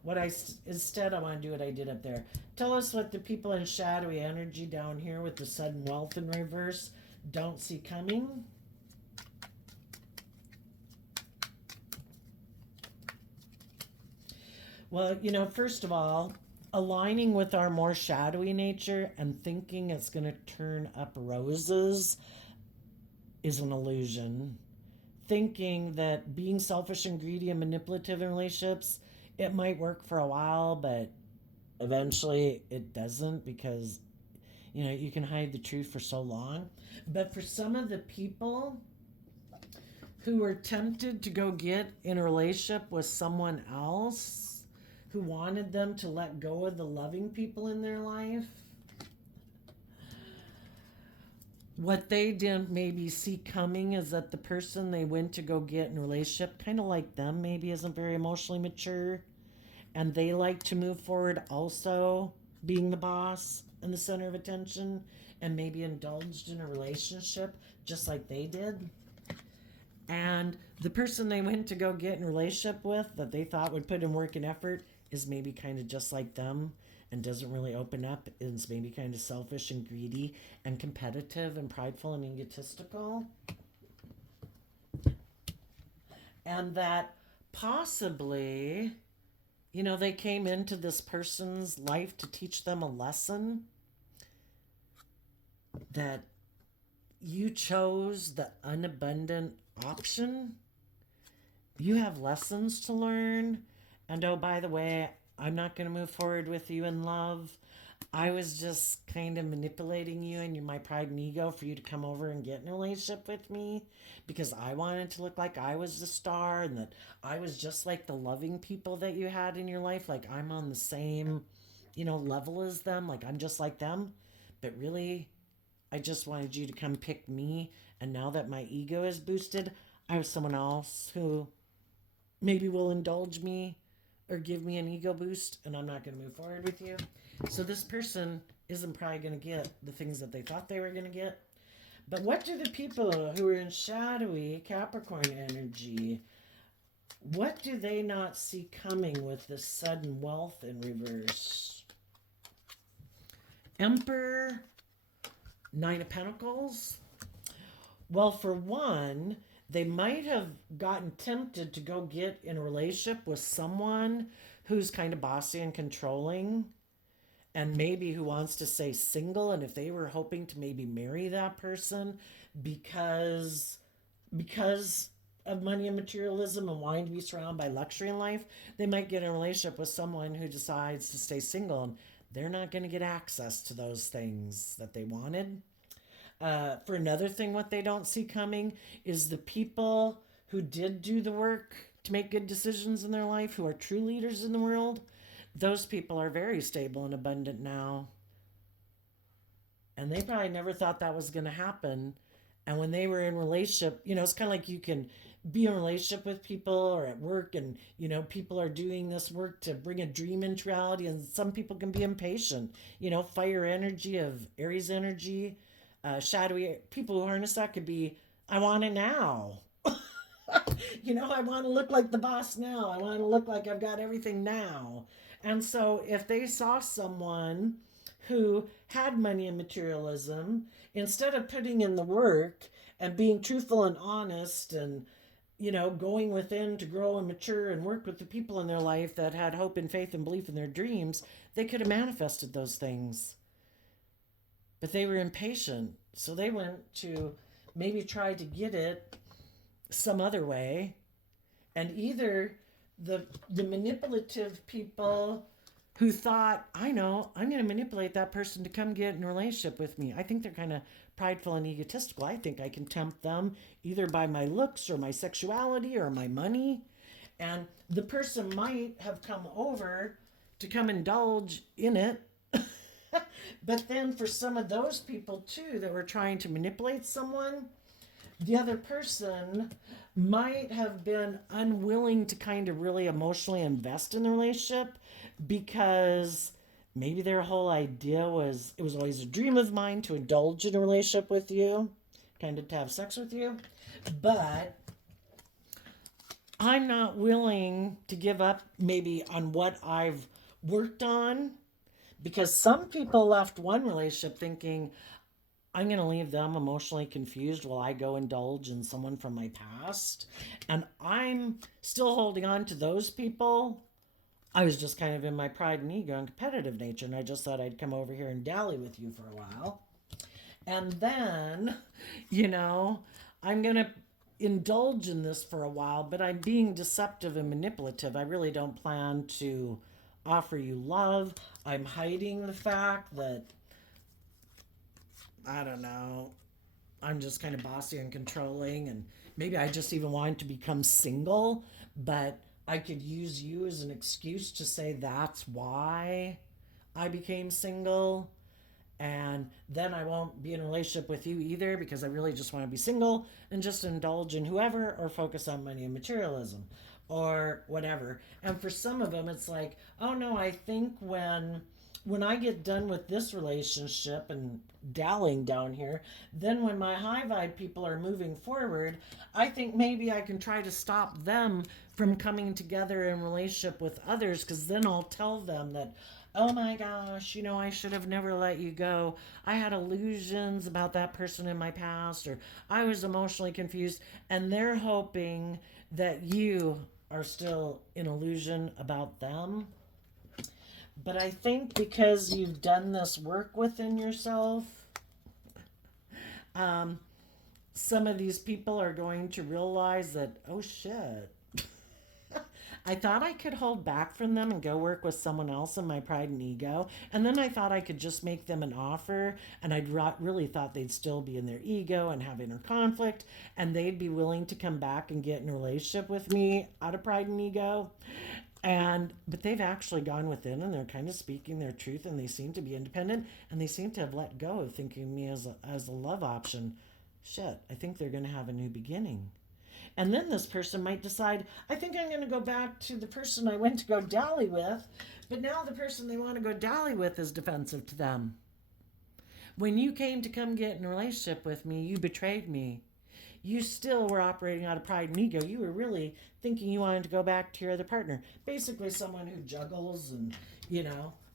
instead I want to do what I did up there. Tell us what the people in shadowy energy down here with the sudden wealth in reverse don't see coming. Well, first of all, aligning with our more shadowy nature and thinking it's going to turn up roses is an illusion. Thinking that being selfish and greedy and manipulative in relationships, it might work for a while, but eventually it doesn't, because you can hide the truth for so long. But for some of the people who were tempted to go get in a relationship with someone else who wanted them to let go of the loving people in their life, what they didn't maybe see coming is that the person they went to go get in a relationship, kind of like them, maybe isn't very emotionally mature, and they like to move forward also being the boss and the center of attention, and maybe indulged in a relationship just like they did. And the person they went to go get in a relationship with that they thought would put in work and effort is maybe kind of just like them and doesn't really open up, is maybe kind of selfish and greedy and competitive and prideful and egotistical. And that possibly, they came into this person's life to teach them a lesson, that you chose the unabundant option. You have lessons to learn. And oh, by the way, I'm not going to move forward with you in love. I was just kind of manipulating you and my pride and ego for you to come over and get in a relationship with me, because I wanted to look like I was the star and that I was just like the loving people that you had in your life. Like I'm on the same, level as them. Like I'm just like them. But really, I just wanted you to come pick me. And now that my ego is boosted, I have someone else who maybe will indulge me or give me an ego boost, and I'm not going to move forward with you. So this person isn't probably going to get the things that they thought they were going to get. But what do the people who are in shadowy Capricorn energy, what do they not see coming with this sudden wealth in reverse? Emperor, Nine of Pentacles. Well, for one, they might have gotten tempted to go get in a relationship with someone who's kind of bossy and controlling, and maybe who wants to stay single. And if they were hoping to maybe marry that person because of money and materialism and wanting to be surrounded by luxury in life, they might get in a relationship with someone who decides to stay single, and they're not going to get access to those things that they wanted. For another thing, what they don't see coming is the people who did do the work to make good decisions in their life, who are true leaders in the world. Those people are very stable and abundant now. And they probably never thought that was going to happen. And when they were in relationship, it's kind of like you can be in a relationship with people or at work, and people are doing this work to bring a dream into reality, and some people can be impatient. Fire energy of Aries energy. Shadowy people who harness that could be, I want it now. I want to look like the boss now. I want to look like I've got everything now. And so if they saw someone who had money and materialism, instead of putting in the work and being truthful and honest and going within to grow and mature and work with the people in their life that had hope and faith and belief in their dreams, they could have manifested those things. But they were impatient. So they went to maybe try to get it some other way. And either the manipulative people who thought, I know, I'm going to manipulate that person to come get in a relationship with me. I think they're kind of prideful and egotistical. I think I can tempt them either by my looks or my sexuality or my money. And the person might have come over to come indulge in it. But then for some of those people too that were trying to manipulate someone, the other person might have been unwilling to kind of really emotionally invest in the relationship because maybe their whole idea was it was always a dream of mine to indulge in a relationship with you, kind of to have sex with you, but I'm not willing to give up maybe on what I've worked on, because some people left one relationship thinking, I'm going to leave them emotionally confused while I go indulge in someone from my past. And I'm still holding on to those people. I was just kind of in my pride and ego and competitive nature. And I just thought I'd come over here and dally with you for a while. And then, I'm going to indulge in this for a while, but I'm being deceptive and manipulative. I really don't plan to offer you love. I'm hiding the fact that, I don't know, I'm just kind of bossy and controlling, and maybe I just even want to become single, but I could use you as an excuse to say that's why I became single. And then I won't be in a relationship with you either because I really just want to be single and just indulge in whoever or focus on money and materialism or whatever. And for some of them, it's like, oh no, I think when I get done with this relationship and dallying down here, then when my high vibe people are moving forward, I think maybe I can try to stop them from coming together in relationship with others, because then I'll tell them that, oh my gosh, I should have never let you go. I had illusions about that person in my past, or I was emotionally confused. And they're hoping that you are still in illusion about them. But I think because you've done this work within yourself, some of these people are going to realize that, oh shit, I thought I could hold back from them and go work with someone else in my pride and ego. And then I thought I could just make them an offer, and I'd really thought they'd still be in their ego and have inner conflict, and they'd be willing to come back and get in a relationship with me out of pride and ego. But they've actually gone within and they're kind of speaking their truth, and they seem to be independent, and they seem to have let go of thinking of me as a love option. Shit, I think they're going to have a new beginning. And then this person might decide, I think I'm going to go back to the person I went to go dally with, but now the person they want to go dally with is defensive to them. When you came to come get in a relationship with me, you betrayed me. You still were operating out of pride and ego. You were really thinking you wanted to go back to your other partner. Basically someone who juggles and,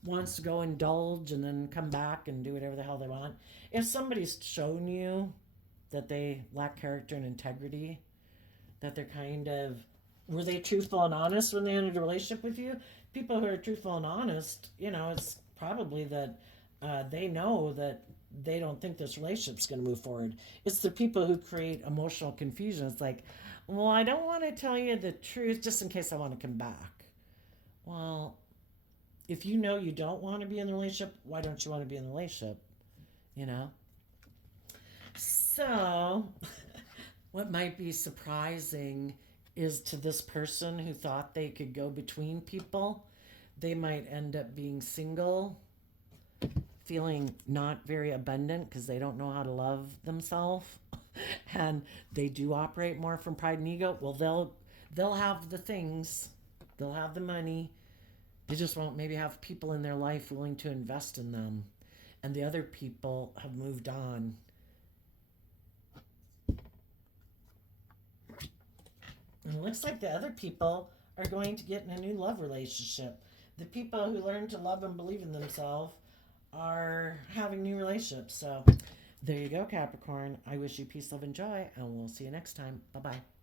wants to go indulge and then come back and do whatever the hell they want. If somebody's shown you that they lack character and integrity, that they're were they truthful and honest when they entered a relationship with you? People who are truthful and honest, it's probably that they know that they don't think this relationship's going to move forward. It's the people who create emotional confusion. It's like, well, I don't want to tell you the truth just in case I want to come back. Well, if you know you don't want to be in the relationship, why don't you want to be in the relationship? So, what might be surprising is to this person who thought they could go between people, they might end up being single, feeling not very abundant because they don't know how to love themselves, and they do operate more from pride and ego. Well, they'll have the things, they'll have the money, they just won't maybe have people in their life willing to invest in them, and the other people have moved on. And it looks like the other people are going to get in a new love relationship. The people who learn to love and believe in themselves are having new relationships. So there you go, Capricorn. I wish you peace, love, and joy, and we'll see you next time. Bye-bye.